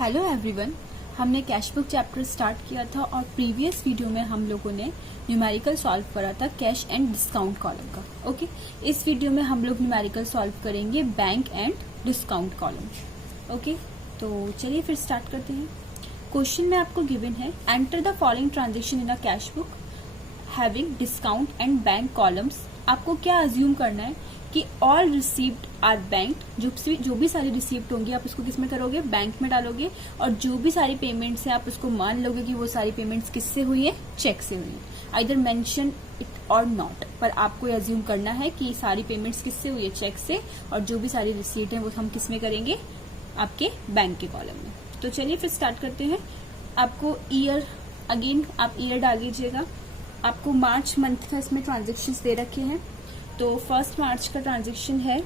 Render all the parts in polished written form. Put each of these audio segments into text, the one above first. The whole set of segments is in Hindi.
हेलो एवरीवन, हमने कैश बुक चैप्टर स्टार्ट किया था और प्रीवियस वीडियो में हम लोगों ने न्यूमेरिकल सॉल्व करा था कैश एंड डिस्काउंट कॉलम का। ओके, इस वीडियो में हम लोग न्यूमेरिकल सॉल्व करेंगे bank and discount column. Okay, तो चलिए फिर स्टार्ट करते हैं। क्वेश्चन में आपको गिवन है, enter the following transaction in a cash book having discount and bank columns. आपको क्या अज्यूम करना है कि ऑल रिसीव्ड आर बैंक, जो भी सारी रिसीव्ड होंगी आप उसको किस में करोगे, बैंक में डालोगे, और जो भी सारी पेमेंट्स हैं आप उसको मान लोगे कि वो सारी पेमेंट्स किससे हुई है, चेक से हुई है। आइदर मेंशन इट और नॉट, पर आपको अज्यूम करना है कि सारी पेमेंट्स किससे हुई है, चेक से, और जो भी सारी रिसीट है वो हम किस में करेंगे, आपके बैंक के कॉलम में। तो चलिए फिर स्टार्ट करते हैं। आपको ईयर, अगेन आप ईयर डाल दीजिएगा। आपको मार्च मंथ का इसमें ट्रांजेक्शन दे रखे हैं। तो फर्स्ट मार्च का ट्रांजेक्शन है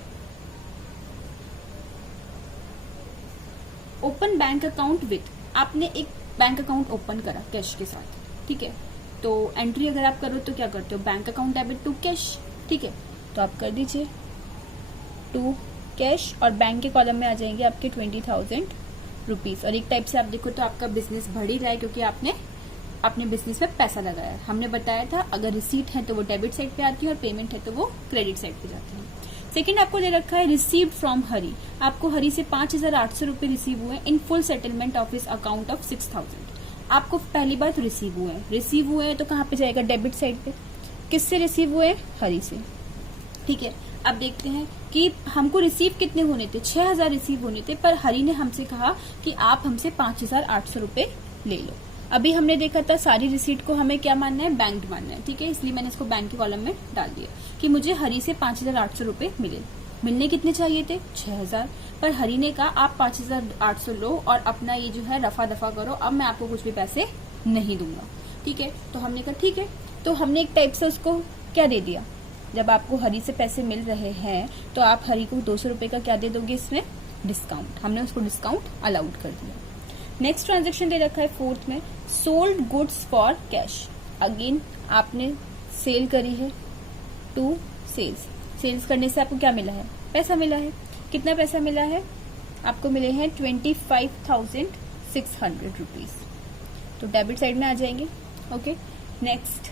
ओपन बैंक अकाउंट विथ, आपने एक बैंक अकाउंट ओपन करा कैश के साथ, ठीक है। तो एंट्री अगर आप करो तो क्या करते हो, bank account debit to cash, ठीक है। तो आप कर दीजिए टू कैश और बैंक के कॉलम में आ जाएंगे आपके 20,000 रुपीज। और एक टाइप से आप देखो तो आपका बिजनेस बढ़ ही रहा है क्योंकि आपने अपने बिजनेस में पैसा लगाया। हमने बताया था अगर रिसीट है तो वो डेबिट साइड पे आती है और पेमेंट है तो वो क्रेडिट साइड पे जाती है। सेकंड आपको दे रखा है रिसीव्ड फ्रॉम हरी। आपको हरी से 5,800 रुपए रिसीव हुए in full settlement of his account of 6,000। आपको पहली बार तो रिसीव हुए हैं तो कहाँ पे जाएगा, डेबिट साइड पे। किससे रिसीव हुए, हरी से, ठीक है। अब देखते हैं कि हमको रिसीव कितने होने थे, 6,000 रिसीव होने थे, पर हरी ने हमसे कहा कि आप हमसे 5,800 रुपए ले लो। अभी हमने देखा था सारी रिसीट को हमें क्या मानना है, बैंक मानना है, ठीक है। इसलिए मैंने इसको बैंक के कॉलम में डाल दिया कि मुझे हरी से 5,800 रुपए मिलने कितने चाहिए थे, 6,000, पर हरी ने कहा आप 5,800 लो और अपना ये जो है रफा दफा करो, अब मैं आपको कुछ भी पैसे नहीं दूंगा, ठीक है। तो हमने कहा ठीक है। तो हमने एक टाइप से उसको क्या दे दिया, जब आपको हरी से पैसे मिल रहे हैं तो आप हरी को 200 रुपए का क्या दे दोगे, इसमें डिस्काउंट। हमने उसको डिस्काउंट अलाउड कर दिया। नेक्स्ट ट्रांजेक्शन दे रखा है फोर्थ में, sold goods for cash. Again आपने सेल करी है टू सेल्स करने से आपको क्या मिला है, पैसा मिला है। कितना पैसा मिला है, आपको मिले हैं 25,600 रुपीज। तो डेबिट साइड में आ जाएंगे। ओके, नेक्स्ट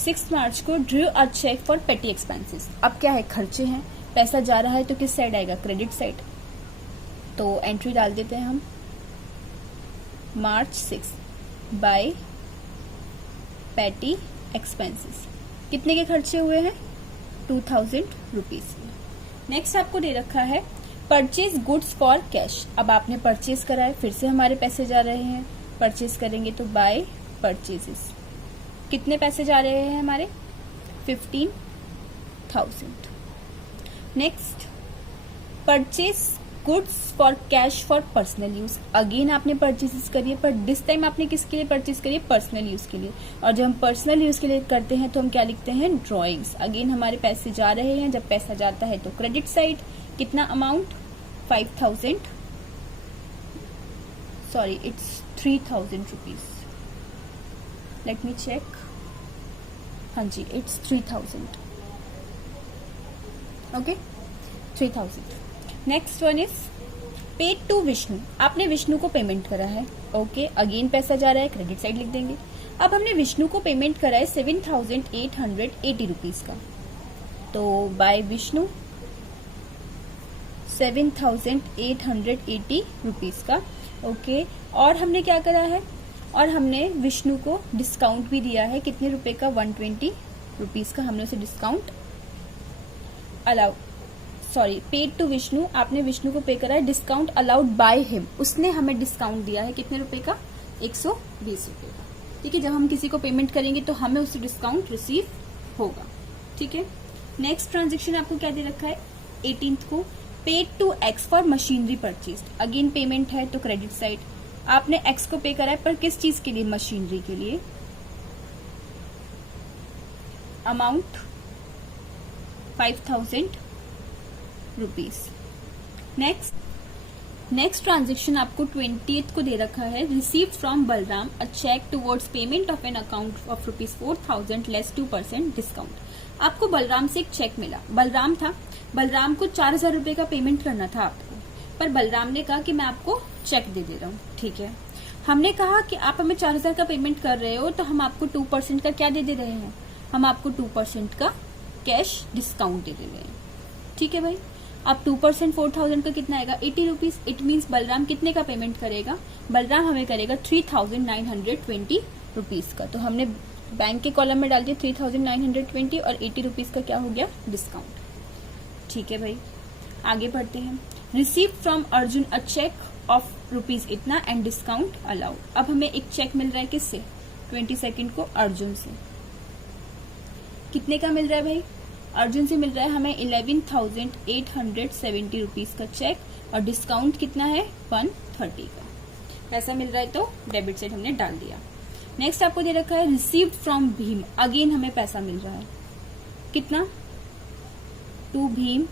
6 मार्च को drew a cheque for petty expenses. अब क्या है, खर्चे हैं, पैसा जा रहा है तो किस साइड आएगा, क्रेडिट साइड। तो एंट्री डाल देते हैं हम, मार्च 6 बाय पेटी एक्सपेंसेस। कितने के खर्चे हुए हैं, 2,000 रुपीज। नेक्स्ट आपको दे रखा है परचेज गुड्स फॉर कैश। अब आपने परचेज करा है, फिर से हमारे पैसे जा रहे हैं, परचेज करेंगे तो बाय परचेजेस। कितने पैसे जा रहे हैं हमारे, 15,000। Next purchase goods for cash for personal use. Again आपने परचेजेस करी है, पर दिस टाइम आपने किसके लिए परचेज करी है, पर्सनल यूज के लिए। और जब हम पर्सनल यूज के लिए करते हैं तो हम क्या लिखते हैं, ड्रॉइंग्स। अगेन हमारे पैसे जा रहे हैं, जब पैसा जाता है तो क्रेडिट साइड। कितना amount, 5,000, sorry it's 3,000 rupees. Let me check, हाँ जी it's 3,000। Okay, 3,000। Next one is paid to Vishnu. आपने विष्णु को पेमेंट करा है, ओके, अगेन पैसा जा रहा है, क्रेडिट साइड लिख देंगे। अब हमने विष्णु को पेमेंट करा है 7,880 रुपीज का, तो बाय विष्णु 7,880 रुपीज का, ओके। और हमने क्या करा है, और हमने विष्णु को डिस्काउंट भी दिया है, कितने रुपए का, 120 रुपीज का हमने उसे discount allow, sorry paid to Vishnu. आपने विष्णु को पे करा है, डिस्काउंट अलाउड बाय हिम, उसने हमें डिस्काउंट दिया है कितने रुपए का, 120 रुपए का, ठीक है। जब हम किसी को पेमेंट करेंगे तो हमें उससे डिस्काउंट रिसीव होगा, ठीक है। नेक्स्ट ट्रांजेक्शन आपको क्या दे रखा है, 18th को paid to X for machinery purchase. Again payment है तो क्रेडिट साइड। आपने एक्स को पे करा है, पर किस चीज के लिए, मशीनरी के लिए। Amount 5,000 rupees. नेक्स्ट ट्रांजेक्शन आपको 20th को दे रखा है, received from Balram a cheque towards payment of an account of ₹4,000 less 2% discount. आपको बलराम से एक चेक मिला, बलराम को 4,000 रुपए का पेमेंट करना था आपको, पर बलराम ने कहा कि मैं आपको चेक दे रहा हूँ, ठीक है। हमने कहा कि आप हमें 4000 का पेमेंट कर रहे हो, तो हम आपको 2% का क्या दे रहे हैं, हम आपको 2% का कैश डिस्काउंट दे रहे हैं, ठीक है भाई। अब 2% 4000 का कितना आएगा, 80 रुपीज। इट मीन्स बलराम कितने का पेमेंट करेगा, बलराम हमें करेगा 3920 रुपीज का। तो हमने बैंक के कॉलम में डाल दिया 3920 और 80 रुपीज का क्या हो गया, डिस्काउंट, ठीक है भाई। आगे बढ़ते हैं। Receive from Arjun a cheque of rupees इतना एंड डिस्काउंट अलाउड। अब हमें एक चेक मिल रहा है किससे, 22 को अर्जुन से। कितने का मिल रहा है भाई, अर्जुन से मिल रहा है हमें 11,870 रुपीज का चेक और डिस्काउंट कितना है 130 का पैसा मिल रहा है, तो डेबिट साइड हमने डाल दिया। नेक्स्ट आपको दे रखा है रिसीव्ड फ्रॉम भीम, अगेन हमें पैसा मिल रहा है कितना, to Bhim,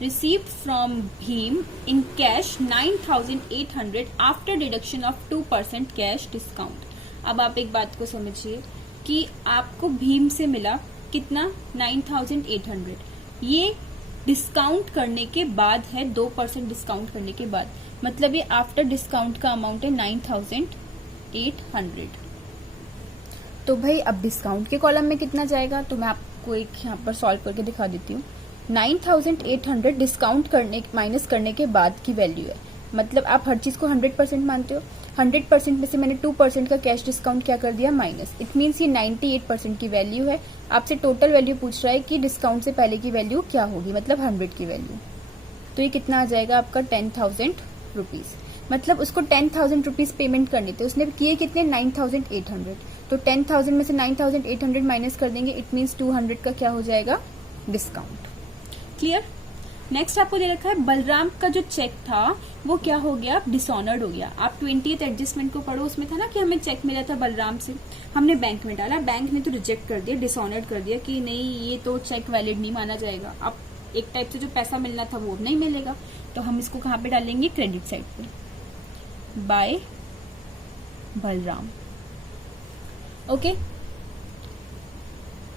received from Bhim in cash 9,800 after deduction of 2% cash discount. अब आप एक बात को समझिए कि आपको भीम से मिला कितना 9,800, ये डिस्काउंट करने के बाद है, 2% डिस्काउंट करने के बाद, मतलब ये आफ्टर डिस्काउंट का अमाउंट है 9,800। तो भाई अब डिस्काउंट के कॉलम में कितना जाएगा, तो मैं आपको एक यहाँ पर सॉल्व करके दिखा देती हूँ। 9,800 डिस्काउंट करने माइनस करने के बाद की वैल्यू है, मतलब आप हर चीज को 100% मानते हो, 100% में से मैंने 2% का कैश डिस्काउंट क्या कर दिया, माइनस। इट मीन्स ये 98% की वैल्यू है। आपसे टोटल वैल्यू पूछ रहा है कि डिस्काउंट से पहले की वैल्यू क्या होगी, मतलब 100 की वैल्यू। तो ये कितना आ जाएगा आपका 10,000 रुपीज, मतलब उसको 10,000 रुपीज पेमेंट करने थे, उसने किए कितने 9,800, तो 10,000 में से 9,800 माइनस कर देंगे, इट मीन्स 200 का क्या हो जाएगा, डिस्काउंट। क्लियर। नेक्स्ट आपको दे रखा है बलराम का जो चेक था वो क्या हो गया, डिसऑनर्ड हो गया। आप 20th एडजस्टमेंट को पढ़ो, उसमें था ना कि हमें चेक मिला था बलराम से, हमने बैंक में डाला, बैंक ने तो रिजेक्ट कर दिया, डिसऑनर्ड कर दिया कि नहीं ये तो चेक वैलिड नहीं माना जाएगा। अब एक टाइप से जो पैसा मिलना था वो नहीं मिलेगा, तो हम इसको कहाँ पे डालेंगे, क्रेडिट साइड पे, by Balram. Okay,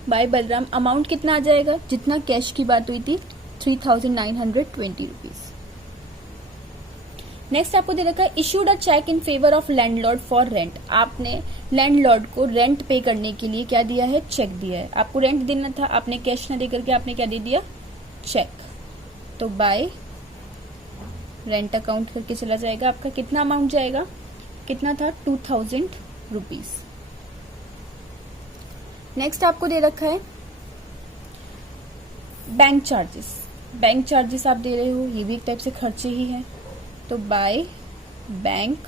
by Balram. Amount कितना आ जाएगा, जितना कैश की बात हुई थी 3,920 रुपीज। नेक्स्ट आपको दे रखा है issued a cheque in favour of landlord for rent. आपने लैंडलॉर्ड को रेंट पे करने के लिए क्या दिया है, चेक दिया है। आपको रेंट देना था, आपने कैश ना देकर के आपने क्या दे दिया, चेक। तो बाय रेंट अकाउंट करके चला जाएगा, आपका कितना अमाउंट जाएगा, कितना था 2,000 रुपीज। नेक्स्ट आपको दे रखा है बैंक चार्जेस। बैंक चार्जेस आप दे रहे हो, ये भी एक टाइप से खर्चे ही है, तो बाय बैंक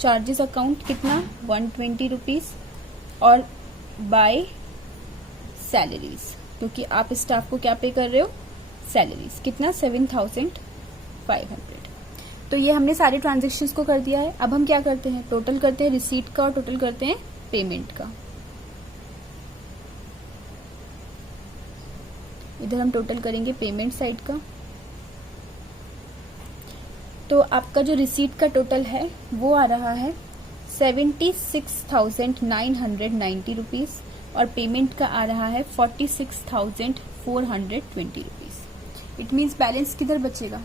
चार्जेस अकाउंट कितना 120 रुपीज और बाय सैलरीज, क्योंकि आप स्टाफ को क्या पे कर रहे हो, सैलरीज, कितना 7,500। तो ये हमने सारे ट्रांजेक्शन्स को कर दिया है। अब हम क्या करते हैं, टोटल करते हैं रिसीट का और टोटल करते हैं पेमेंट का। इधर हम टोटल करेंगे पेमेंट साइड का, तो आपका जो रिसीट का टोटल है वो आ रहा है 76,990 रुपीज और पेमेंट का आ रहा है 46,420 रुपीज। इट मीन्स बैलेंस किधर बचेगा,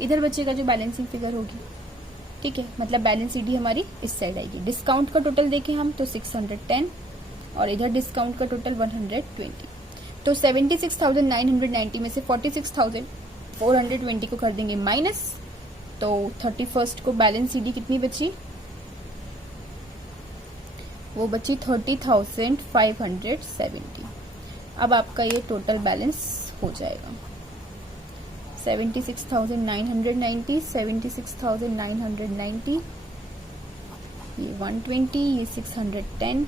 इधर बचेगा जो बैलेंसिंग फिगर होगी, ठीक है, मतलब बैलेंस ईडी हमारी इस साइड आएगी। डिस्काउंट का टोटल देखें हम तो 610 और इधर डिस्काउंट का टोटल 120। तो 76,990 में से 46,420 को कर देंगे माइनस, तो 31st को बैलेंस सीडी कितनी बची, वो बची 30,570। अब आपका ये टोटल बैलेंस हो जाएगा 76,990, 76,990, ये 120, ये 610।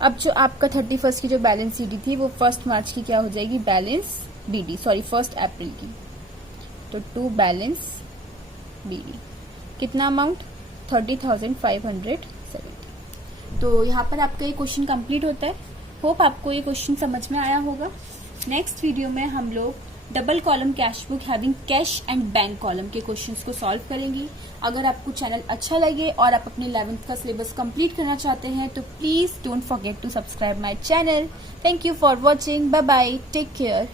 अब जो आपका 31st की जो बैलेंस सीडी थी वो 1 मार्च की क्या हो जाएगी, बैलेंस बीडी, सॉरी 1 अप्रैल की, तो टू बैलेंस बीडी कितना अमाउंट 30,570। तो यहाँ पर आपका ये क्वेश्चन कंप्लीट होता है। होप आपको ये क्वेश्चन समझ में आया होगा। नेक्स्ट वीडियो में हम लोग double column cash book having cash and bank column के क्वेश्चंस को सॉल्व करेंगे। अगर आपको चैनल अच्छा लगे और आप अपने 11th का सिलेबस कंप्लीट करना चाहते हैं तो please don't forget to subscribe my channel. Thank you for watching, bye bye, take care.